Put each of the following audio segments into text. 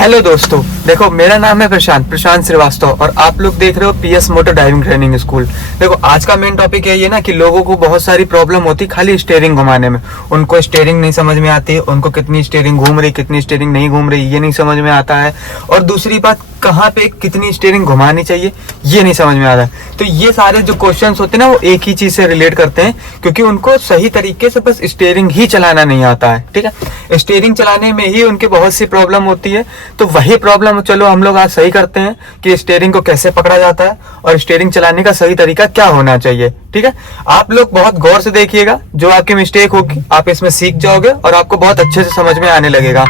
Hello दोस्तों, देखो मेरा नाम है प्रशांत श्रीवास्तव और आप लोग देख रहे हो PS motor driving training school. देखो आज का मेन टॉपिक यही है ना कि लोगों को बहुत सारी प्रॉब्लम होती खाली स्टीयरिंग घुमाने में। उनको स्टीयरिंग नहीं समझ में आती, उनको कितनी स्टीयरिंग घूम रही कितनी स्टीयरिंग नहीं घूम रही ये नहीं समझ में आता है। और दूसरी बात, कहाँ पे कितनी स्टीयरिंग घुमानी चाहिए ये नहीं समझ में आता है। तो ये सारे जो क्वेश्चंस होते हैं ना वो एक ही चीज से रिलेट करते हैं, क्योंकि उनको सही तरीके से बस स्टीयरिंग ही चलाना नहीं आता है। ठीक है, स्टीयरिंग चलाने में ही उनके बहुत सी प्रॉब्लम होती है। तो वही प्रॉब्लम चलो हम लोग आज सही करते हैं कि स्टीयरिंग को कैसे पकड़ा जाता है और स्टीयरिंग चलाने का सही तरीका क्या होना चाहिए। ठीक है, आप लोग बहुत गौर से देखिएगा, जो आपकी मिस्टेक होगी आप इसमें सीख जाओगे और आपको बहुत अच्छे से समझ में आने लगेगा।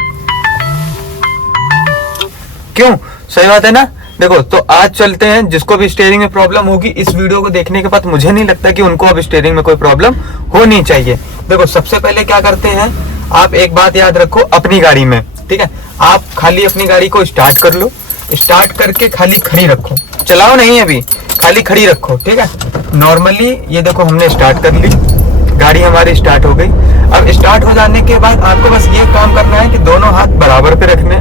क्यों? सही बात है ना। देखो तो आज चलते हैं, जिसको भी स्टीयरिंग में प्रॉब्लम होगी इस वीडियो को देखने के बाद मुझे नहीं लगता कि उनको अब स्टीयरिंग में कोई प्रॉब्लम होनी चाहिए। देखो सबसे पहले क्या करते हैं, आप एक बात याद रखो अपनी गाड़ी में। ठीक है, आप खाली अपनी गाड़ी को स्टार्ट कर लो, स्टार्ट करके खाली खड़ी रखो, चलाओ नहीं अभी, खाली खड़ी रखो। ठीक है, नॉर्मली ये देखो हमने स्टार्ट कर ली, गाड़ी हमारी स्टार्ट हो गई। अब स्टार्ट हो जाने के बाद आपको बस ये काम करना है कि दोनों हाथ बराबर पे रखने,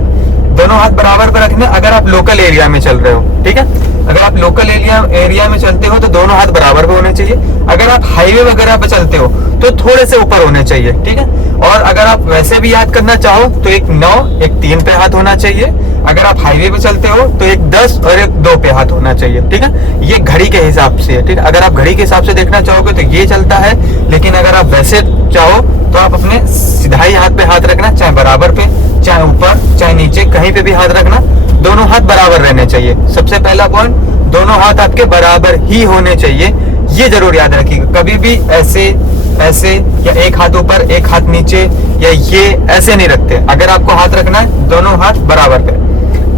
दोनों हाथ बराबर पे रखने। अगर आप लोकल एरिया में चल रहे हो, ठीक है, अगर आप लोकल एरिया में चलते हो तो दोनों हाथ बराबर पे होने चाहिए। अगर आप हाईवे वगैरह पे चलते हो तो थोड़े से ऊपर होने चाहिए। ठीक है, और अगर आप वैसे भी याद करना चाहो तो एक 9 एक 3 पे हाथ होना चाहिए। अगर आप हाईवे पे चलते हो तो एक 10 और एक 2 पे हाथ होना चाहिए। ठीक है, ये घड़ी के हिसाब से है। ठीक है, अगर आप घड़ी के हिसाब से देखना चाहोगे तो ये चलता है, लेकिन अगर आप वैसे चाहो तो आप अपने सिधाई हाथ पे हाथ रखना, चाहे बराबर पे चाहे ऊपर चाहे नीचे कहीं पे भी हाथ रखना, दोनों हाथ बराबर रहने चाहिए। सबसे पहला पॉइंट, दोनों हाथ आपके बराबर ही होने चाहिए, ये जरूर याद रखिएगा। कभी भी ऐसे ऐसे या एक हाथ ऊपर एक हाथ नीचे या ये ऐसे नहीं रखते। अगर आपको हाथ रखना है दोनों हाथ बराबर पे,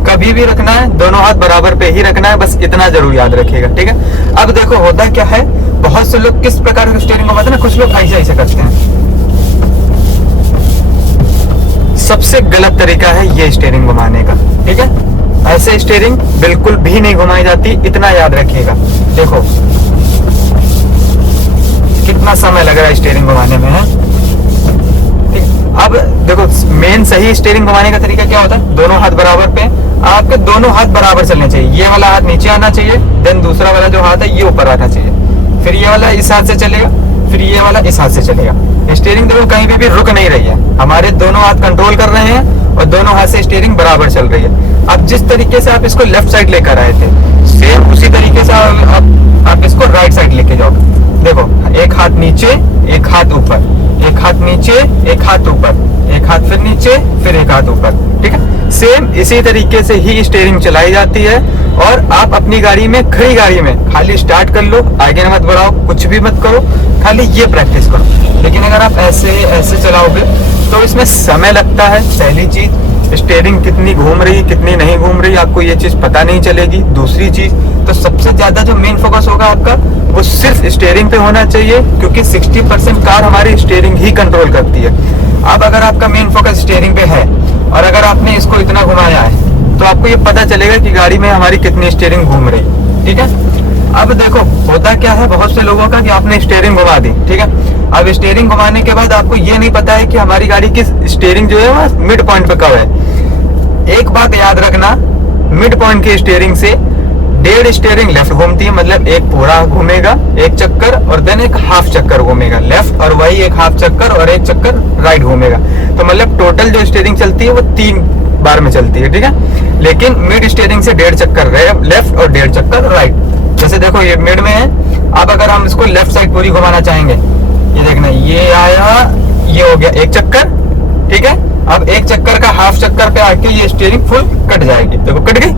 कभी भी रखना है दोनों हाथ बराबर पे ही रखना है, बस इतना जरूर याद रखिएगा। ठीक है, अब देखो होता क्या है, बहुत से लोग किस प्रकार का स्टीयरिंग घुमाते हैं ना, कुछ लोग ऐसे ऐसे करते हैं। सबसे गलत तरीका है ये स्टीयरिंग घुमाने का। ठीक है, ऐसे स्टीयरिंग बिल्कुल भी नहीं घुमाई जाती, इतना याद रखिएगा। देखो कितना समय लग रहा है स्टीयरिंग घुमाने में है। अब देखो मेन सही स्टीयरिंग घुमाने का तरीका क्या होता है, दोनों हाथ बराबर पे, आपके दोनों हाथ बराबर चलने चाहिए। ये वाला हाथ नीचे आना चाहिए, देन दूसरा वाला जो हाथ है ये ऊपर आना चाहिए, फिर ये वाला इस हाथ से चलेगा, फिर ये वाला इस हाथ से चलेगा। स्टीयरिंग देखो कहीं पे भी रुक नहीं रही है, हमारे दोनों हाथ कंट्रोल कर रहे हैं और दोनों हाथ से स्टीयरिंग बराबर चल रही है। अब जिस तरीके से आप इसको लेफ्ट साइड लेकर आए थे, सेम उसी तरीके से आप इसको राइट साइड लेके जाओ। देखो एक हाथ नीचे एक हाथ ऊपर, एक हाथ नीचे एक हाथ ऊपर, एक हाथ फिर नीचे फिर एक हाथ ऊपर। ठीक है, सेम इसी तरीके से ही स्टीयरिंग चलाई जाती है। और आप अपनी गाड़ी में, खड़ी गाड़ी में खाली स्टार्ट कर लो, आगे मत बढ़ाओ, कुछ भी मत करो, खाली ये प्रैक्टिस करो। लेकिन अगर आप ऐसे ऐसे चलाओगे तो इसमें समय लगता है। पहली चीज, स्टीयरिंग कितनी घूम रही कितनी नहीं घूम रही आपको ये चीज पता नहीं चलेगी। दूसरी चीज, तो सबसे ज्यादा जो मेन फोकस होगा आपका वो सिर्फ स्टीयरिंग पे होना चाहिए, क्योंकि 60% कार हमारी स्टीयरिंग ही कंट्रोल करती है। अब अगर आपका मेन फोकस स्टीयरिंग पे है और अगर आपने इसको इतना घुमाया है तो आपको ये पता चलेगा कि गाड़ी में हमारी कितनी स्टीयरिंग घूम रही। ठीक है, अब देखो होता क्या है बहुत से लोगों का कि आपने स्टीयरिंग घुमा दी। ठीक है, अब स्टीयरिंग घुमाने के बाद आपको ये नहीं पता है कि हमारी गाड़ी की स्टीयरिंग जो है वो मिड पॉइंट पे कब है। एक बात याद रखना, मिड पॉइंट की स्टीयरिंग से 1.5 स्टीयरिंग लेफ्ट घूमती है, मतलब एक पूरा घूमेगा एक चक्कर और देन एक हाफ चक्कर घूमेगा लेफ्ट, और वही एक हाफ चक्कर और एक चक्कर राइट घूमेगा। तो मतलब टोटल जो स्टीयरिंग चलती है वो 3 बार में चलती है। ठीक है, लेकिन मिड स्टीयरिंग से 1.5 चक्कर लेफ्ट और 1.5 चक्कर राइट। जैसे देखो ये मिड में है, अब अगर हम इसको लेफ्ट साइड पूरी घुमाना चाहेंगे, ये देखना ये आया, ये हो गया एक चक्कर। ठीक है, अब एक चक्कर का हाफ चक्कर पे आके ये स्टीयरिंग फुल कट जाएगी। देखो कट गई,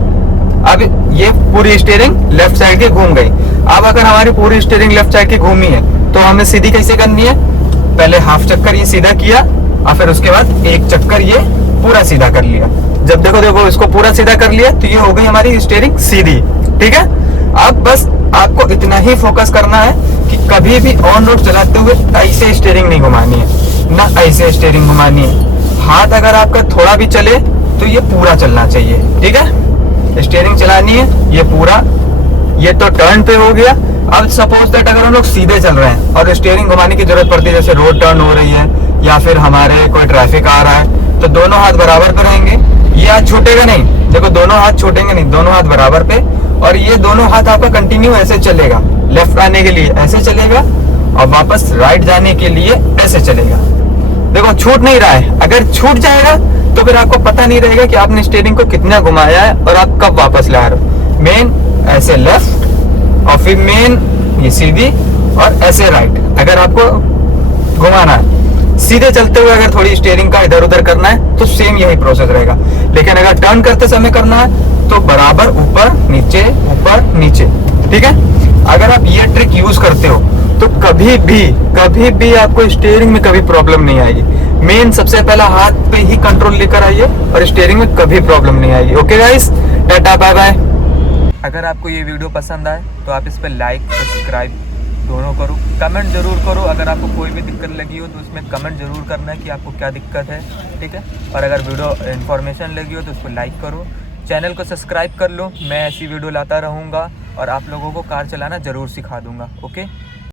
अब ये पूरी स्टीयरिंग लेफ्ट साइड की घूम गई। अब अगर हमारी पूरी स्टीयरिंग लेफ्ट साइड की घूमी है तो हमें सीधी कैसे करनी है, पहले हाफ चक्कर ये सीधा किया और फिर उसके बाद एक चक्कर ये पूरा सीधा कर लिया। जब देखो इसको पूरा सीधा कर लिया तो ये हो गई हमारी स्टीयरिंग सीधी। ठीक है, अब बस आपको इतना ही फोकस करना है कि कभी भी ऑन रोड चलाते हुए ऐसे स्टीयरिंग नहीं घुमानी है, ना ऐसे स्टीयरिंग घुमानी है। हाथ अगर आपका थोड़ा भी चले तो ये पूरा चलना चाहिए। ठीक है, स्टीयरिंग चलानी है ये पूरा, ये तो टर्न पे हो गया। अब सपोज दैट अगर हम लोग सीधे चल रहे हैं और स्टीयरिंग घुमाने की जरूरत पड़ती है, जैसे रोड टर्न हो रही है या फिर हमारे कोई ट्रैफिक आ रहा है, तो दोनों हाथ बराबर पे रहेंगे। ये हाथ छूटेगा नहीं, देखो दोनों हाथ छूटेंगे नहीं, दोनों हाथ बराबर पे, और ये दोनों हाथ आपका कंटिन्यू ऐसे चलेगा, लेफ्ट आने के लिए ऐसे चलेगा और वापस राइट जाने के लिए ऐसे चलेगा। देखो छूट नहीं रहा है, अगर छूट जाएगा तो फिर आपको पता नहीं रहेगा कि आपने स्टीयरिंग को कितना घुमाया है और आप कब वापस ला रहे हो। मेन ऐसे लेफ्ट और फिर मेन ये सीधी और ऐसे राइट अगर आपको घुमाना है। सीधे चलते हुए अगर थोड़ी स्टीयरिंग का इधर उधर करना है तो सेम यही प्रोसेस रहेगा, लेकिन अगर टर्न करते समय करना है तो बराबर ऊपर नीचे, ठीक है। अगर आप ये ट्रिक यूज करते हो तो कभी भी आपको स्टीयरिंग में कभी प्रॉब्लम नहीं आएगी। मेन सबसे पहला हाथ पे ही कंट्रोल लेकर आइए और स्टीयरिंग में कभी प्रॉब्लम नहीं आएगी। Okay guys, tata bye bye. अगर आपको ये वीडियो पसंद आए तो आप इस पर लाइक सब्सक्राइब दोनों करो, कमेंट जरूर करो। अगर आपको कोई भी दिक्कत लगी हो तो उसमें कमेंट जरूर करना है कि आपको क्या दिक्कत है, ठीक है। और अगर वीडियो इन्फॉर्मेशन लगी हो तो उसको लाइक करो, चैनल को सब्सक्राइब कर लो। मैं ऐसी वीडियो लाता रहूँगा और आप लोगों को कार चलाना ज़रूर सिखा दूँगा। ओके।